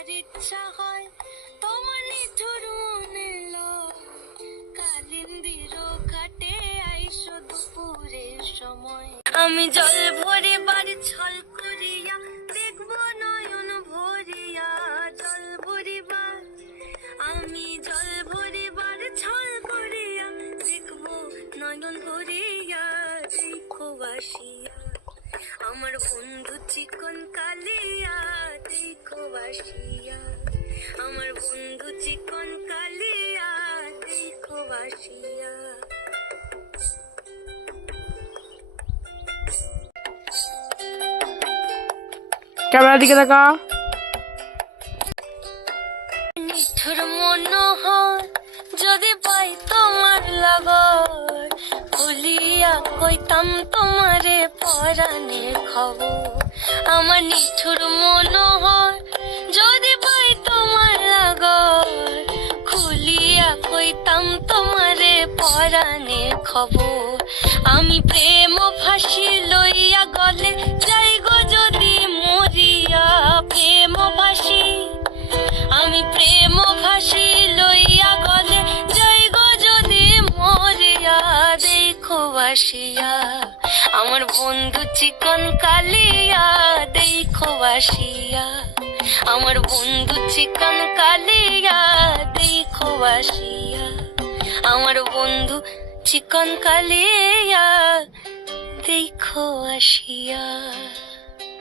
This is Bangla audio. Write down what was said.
আর ইচ্ছা হয় তোমার নিঠুর মনে কালিন্দির ঘাটে আইসো দুপুরের সময়। আমি জল ভরে বাড়ি ছল করিয়া দেখবো নয়ন ভরিয়া জল ভরিবার। আমি জল ভরিবার ছল করিয়া দেখবো নয়ন ভরিয়া দেখো বাসিয়া আমার বন্ধু চিকন কালিয়া দেখো বাসিয়া আমার বন্ধু চিকন কালিয়া দেখো বাসিয়া। ক্যামেরার দিকে তাকা। নিঠুর মনোহর যদি পাই তোমার লাগর খুলিয়া কইতাম তোমারে পরাণের খবর। আমার নিঠুর মনোহর যদি পাই তোমার লাগর খুলিয়া কইতাম তোমারে পরাণের খবর। আমি প্রেম ফাঁসি লইয়া গলে যাই গো যদি মরিয়া প্রেম ফাঁসি। আমি প্রেম ফাঁসি লইয়া গলে যাই গো যদি মরিয়া দেখো বাসিয়া আমার বন্ধু চিকন কালিয়া দেখো বাসিয়া আমার বন্ধু চিকন কালিয়া দেখো বাসিয়া আমার বন্ধু চিকন কালিয়া দেখো আসিয়া।